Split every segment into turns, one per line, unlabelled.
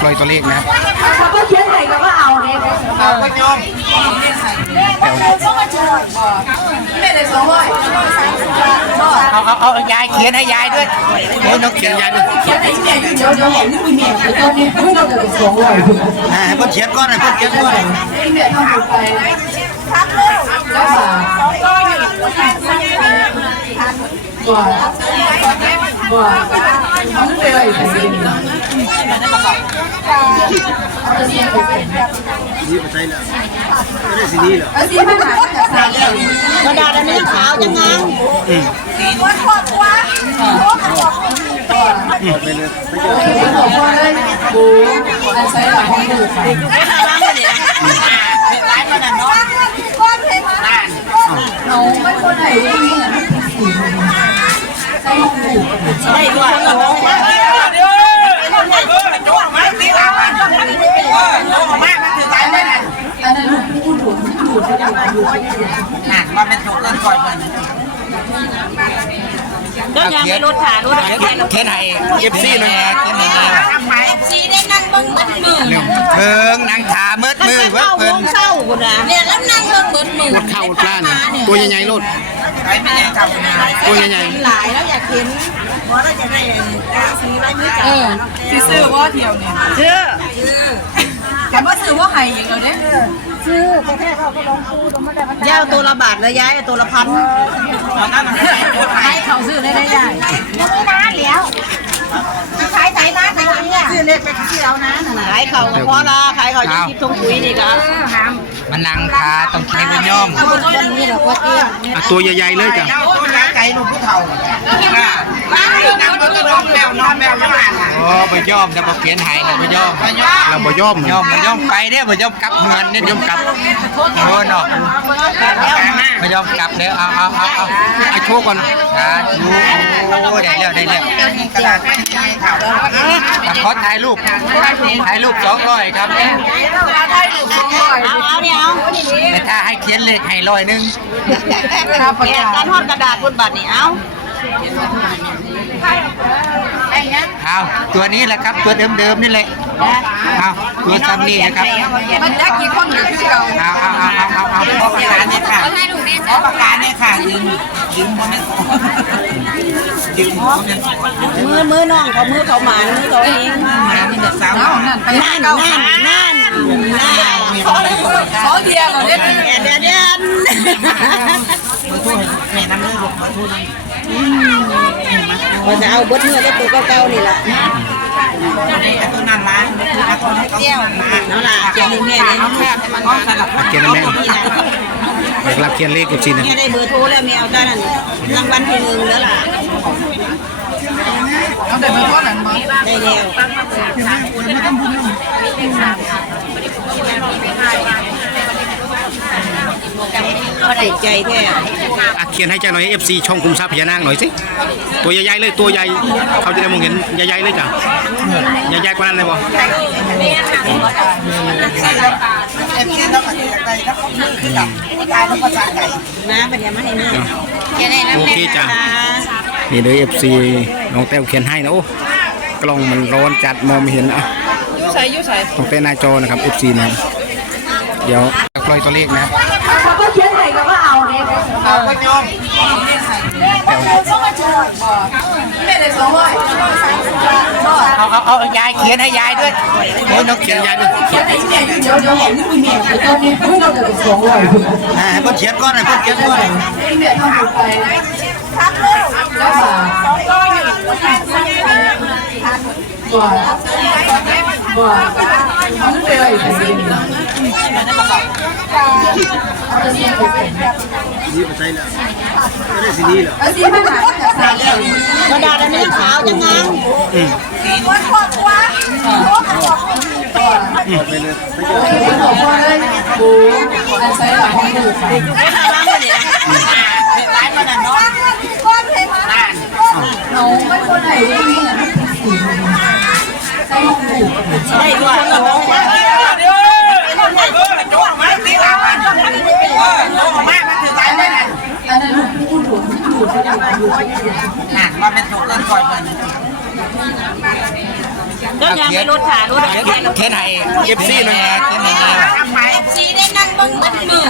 ปล่อยตัวเลขนะ
เขาก็เขียนใส่ก็ว่าเอาเนี่ย
เอาไปยอม
ไม่ได้สองร้อย
เอาเอาเอายายเขียนให้ยายด้วยโอ้ยน้องเขียนยายด้วย
เขียนใส่เนี่ยเดี๋ยวเดี๋ยวเห็นนี่มีเมียแต่ตอนนี้ไม่ต้องเดือดสองร้อย
อ่าให้เพิ่นเขียนก่อนให้เพิ่นเขียนก่อน
นี่เมียทำบุญไปแล้วสามบัวบัวมันเป็นอะไรกันเนี่ย
นี่ไปใส่แล้วไม่ได้สินี่เหรอ
เอาสีมันหนาจากสามเลย
กระดาษอันนี้ขาวจังงาม
ไปเลยไปยอม
ไม่บอกว่าเลยบูอันใช้หลักของบูค่ะ
ไม่ทำร้านเลยเนี่ย
ร้ายมันน่ะเนาะ
เราไม่คนไหนที่นี่นะใช้ของบู
ได้ด้วยคนละร้อย
อันนั้นลูกพูดถูกพูดถูกไม่ได้พูดถูก
ว่าเป็นถูกเกินก่อยเพิ่น
ก็ยังไม่ลดขาลดอะไร
เขียนให้ FC หน่อยเขียนให้แน่
สีได้นั่งเบิ้งเบิ้งมือ
เร็วเพิ่งนั่งขามืดมือ
เเว้
ย
เข้า
เพิ่
วนงเศร้าคุณนะเนี่ยแล้วนั่งเบิ้งเบิ้งมือ
ปวดเข่าปวดกล้านตัวใหญ่ๆโลด
ใคร ไม่ได้จับ
ตัวใหญ่
หลายแล้วอยากเห็นเพราะเราจะได้สีไรมือจับ
เออที่ซื้อว่าเที่ยวเนี่ย
เชื่อ
แต่ว่าซื้อว่าไห้ยังเลยเนี่ย
ย่าตัวละบาทแล้วย้ายตัวละพัน
ให้เขาซื้อได้ได้ยัง
ขายขายนะขายเนี่ยซื้อเล็กไปที่เรานะขายเขาก็พอละขายเขาจะคิดทงปุ๋ยนี่ก็
มั นนั่งขาต้องใช้ไปย่อม
คนนี้เราก็เตี้ย
ๆอะตัวใหญ่ๆเลยจ้ะ
ไก่ลูกผู้เฒ่าบ้านนั่งบนต้นแมวนอนแมวยังอ่านโอ้ไปย่อมแล้วก็เขียนให้แล้วไปย่อม
เราบ่ย่อมมัน
ย่อมย่อมไปเนี่ยบ่ย่อมกลับเงินเนี่ยย่อมกลับโอ้เนาะไม่ย่อมกลับแล้วเอาเอาเอาเอา
ไอ้โชว์ก่อน
อ่าดูโอ้ได้แล้วได้แล้วกระดาษขอถ่ายรูปถ่ายรูปสองร้อยครับ
เอาเอาเนี่ยเอา
แต่ถ้าให้เขียนเลขให้ร้อยหนึง
แกะการทอดกระดาษบนบัตรนี่เอา
เอาตัวนี้แหละครับตัวเดิมๆนี่แหละเอาตัวซัมนี่นะครับ
มันได้กี่คนอยู่ที่เรา
เอาเอาเอาเอาเอาเอาขอประกาศเนี่ยค่ะขอประกาศเนี่ยค่ะยืมยืมบ่แม่นยืมบ่แม่น
มือมือน้องเขามือเขาหมานมือเขาเอง
มานี่แต่สาว
นั่นไป
นั่นนั่นนั่นนั่น
สอเทียร์เลย
เดี๋ยวเดี๋ยว
มาช่วยแม่น้ำ เลยลูกมาช่วย
เราจะเอาบดเนื้อได้ตัวเก่าๆนี่แหละ
ไอ้ตัวนั้นล้างไอ้ตัวนี้เขาเที่ยวล้าง
นั่นแหละเจ้านี่แม่เลย
เขาสลับ
เขียนนะแม่เด็กรับเขียนเลขกับจีนนะ
แม่ได้เบอร์โทรแล้วแมวตอนนั้นรางวัลที่หนึ่งแล้วล่ะ
เอาแต่ไม่พอนั้นมั้ง
ได้แล้วก็ได้ ใจแท้
อะเขียนให้ใจหน่อย FC ช่องคุมทรัพย์พญานาคหน่อยสิตัวใหญ่ๆเลยตัวใหญ่เขาจะได้มองเห็นใหญ่ๆเลยจ้ะใหญ่ๆกว่านั้นเลยบ่
เอฟซีแล้วก็ไก่แล้วก็มือคือกับผู้ชายแล้วก็สาไก่
น้ำเป็นยังไม่ให้นี่
โอเคจ้ะนี่เลย FC น้องแต้วเขียนให้นะโอ้กล้องมันร้อนจัดมองไม่เห็นอะ
ยูใส่ยูใส่
ต้องเป็นหน้าจอนะครับ FC นะครับ เดี๋ยวปล่อยตัวเลขนะ
เขาก็เขียนใส่ก็เอาเนี่ย
เอาไปยอม
ไม่ได้สองร้อย
เอาเอาเอายายเขียนให้ยายด้วยโอ้ยน้องเขียนยายด้วย
เขียนใส่เนี่ยเดี๋ยวเดี๋ยวเห็นนี่มีเมียแต่ตอนนี้ไม่งเดือดสองร้อย
อ่าเพิ่นเขียนก่อนให้เพิ่นเขียนก่อน
นี่เมียทำบุญไปแล้วสามบัว บัวมันเป็นอะไรกันเนี่ย
นี่ไปใส่แล้วไม่ได้สินี่เหรอ
เอาสีมันหนาจากสามเลย
กระดาษอันนี้ขาวจังงาม
ไปเลยไปยอม
ไม่บอกว่าเลยบูอันใช้หลักของบูค่ะ
ไม่ทำร้านเลยเนี่ย
ร้ายมันน่ะเนาะ
เรานน้อง
ได้ด้วยคนละร้อย
อัน กพูดถูกพูดถูกไม่ได้พูดถูก
น่ะว่าเป็นถูกเกินก่อยเพิ่น
ก็ยังไม่ลดขาด้วย
เขียนให้เอฟซีน่อยเขียนให้แน่
สีได้นั่งบิ้งเบิ้งมือ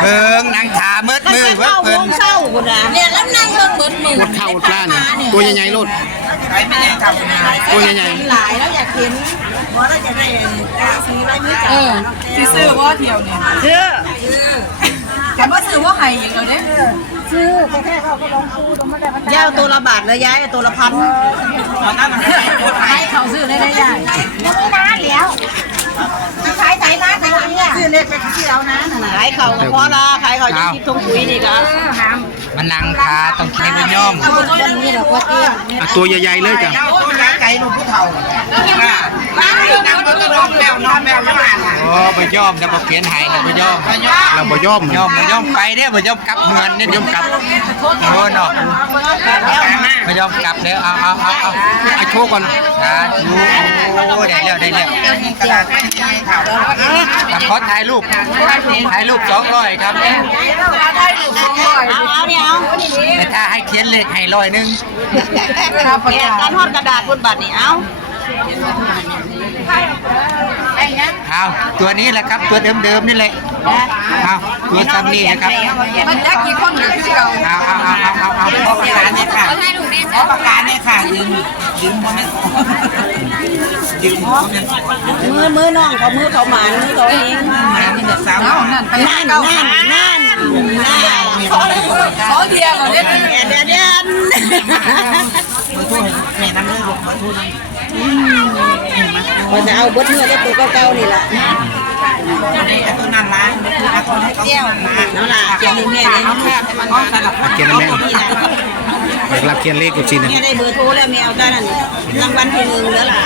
เพิ่
งนางขาเมิดมือเพิ่
เข้า
เพิ่
งเศร้าคุณนะเนี่ยแล้วนั่งเบิ้งเบิ้งมือ
อดข้าดปลาเนี่ยตัวใหญ่ๆ โลด
ไม่ได้ทำ
ตัวใหญ่
หลายแล้วอยากเห็นเพราเราจะได้สีไรมือจับ
สิซื้อว่าเที่ยวเนี่ย
เชื่อ
แต่ว่าซื้อว่าไห้อย่างเดียวเด้มัน
ยาตัวละบาทเลยย้ายตัวละพัน
ให้เขาซื้อได้ได้ยัง
ยังไม่นานแล้วขายไถนาไถเนี่ยซื้อเล็กไปที่เรานะขายเขาเพราะละขายเขาจะคิดทงปุ๋ยนี่ก็ห้า
ม นนางขาต้องแขียนเป็นย่อม
ตั
วใหญ่ๆเลยจ้ะ
ไก่ลูผู้เฒ่านั่งบนกระดองแมวนอนแมวย่านโอ้ไปย่อมแล้วก็เขียนห้แล้วไปย่อม
เราบ่ย่อม
ย่อมไปย่อมไปเนี่ยไปย่อมกลับเมือนเนี่ยย่อมกลับโอ้เนาะไปย่อมกลับแล้วเอาเอาเอาเอา
ไอ้โชว์ก่อน
สาธุโอ้ได้แล้วได้แล้วกระดาษขอถ่ายรูปถ่ายรูปสองร้อยครับ
เอาเอาเนี่ยเอา
แต่ถ้าให้เขียนเลขให้ร้อยหนึง
การทอดกระดาษบนบัตรนี่เอา
เอาตัวนี้แหละครับตัวเดิมๆนี่แหละเอาตัวซ้ำนี่นะครับ
มันจะกี่คนหรือคือเก่า
เอาเอาเอาเอาเอาเอาขอประกาศเนี่ยค่ะขอประกาศเนี่ยค่ะยืมยืมบ่แม่นยืมบ่แม่น
มือมือน้องเขามือเขาหมานมือเขาเอง
มานี่แต่สาว
เอานั่นไป
นั่นนั่นนั่นนั่น
ขอเดียวเด้
เดี๋ยวเดี๋ยว
ขอโทษแม่น้ำ เลือดขอโทษ
มันจะเอาบดเนื้อได้ตัวเก่าๆนี่แหละ
นี่ตัวนั้นร้านตัวให้เขานั่นร้าน
เอาล่ะเขียนให้แม่เลย
เอาแค่มันก็สลับ
อะเขียนให้แม่อยากรับเขียนเลขกับซีนะ
แม่ได้เบอร์โทรแล้วแม่เอาได้นั่นรางวัลที่หนึ่งแล้วล่ะ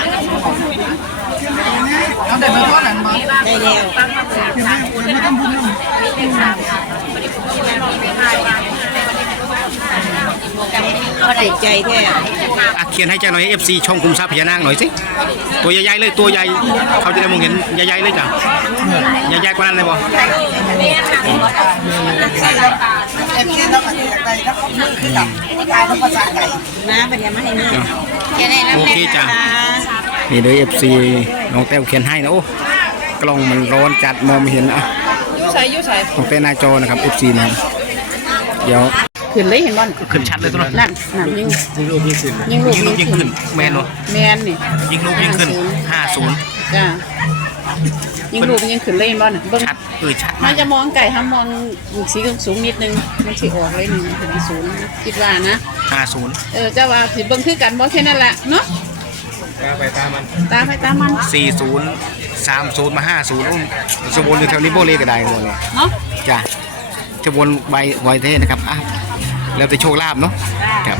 เอาแต่เบอร์โทรนั้นมา
ได้แล้วก็ติ ดใจแท้
อะเขียนให้จ้าหน่อย FC ช่องคุมทรัพย์พญานาคหน่อยสิตัวใหญ่ๆเลยตัวใหญ่เขาจะได้มองเห็นใหญ่ๆเลยจ้ะใหญ่ๆกว่านั้นเลยบ่
เอฟซีแล้วก็จะได้ถ้าเขามือขึ้นดับตายแล้วภาษาไก่
น้ำเป็นยังไม่ให้แม่
โอเคจ้ะนี่เลย FC น้องแต้วเขียนให้นะโอ้กล้องมันร้อนจัดมองไม่เห็นอะ
ยู่ใส่ยู่ใส่
ของแต่หน้าจอนะครับ FC นะครับเดี๋ยว
ขึ้นเลยเห็นบ่
ขึ้นชัดเลยตัวนั้น
นั่นนั่นยิง
ยิงลูกยิงขึ้น
ยิงลูก
ยิงลูกยิงขึ้นแมนบ่
แมนนี่
ยิงลูกยิงขึ้นห้าศูนย์
จ้ายิงลูกยิงขึ้นเลยเห็นบ่น่ะเบิ่ง
ชัดเออชัด
มั
มานก
จะมองไก่ห้ามมองสีสูงนิดนึงมันสิออกเลยนี่ถึงสูงคิดว่านะ
ห้าศูนย์
เออเจ้าว่าสิเบิ่งคือกันบ่แค่นั้นแหละเนาะ
ไปตามมัน
ตามไปตามมัน
สี่ศูนย์สามศูนย์มาห้าศูนย์สมบูรณ์อยู่แถวนี้โบเลก็ได้หมดเลย
เนาะ
จ้ะจะวนใบไวเทศนะครับอะ แล้วแต่โชคลาภเนาะครับ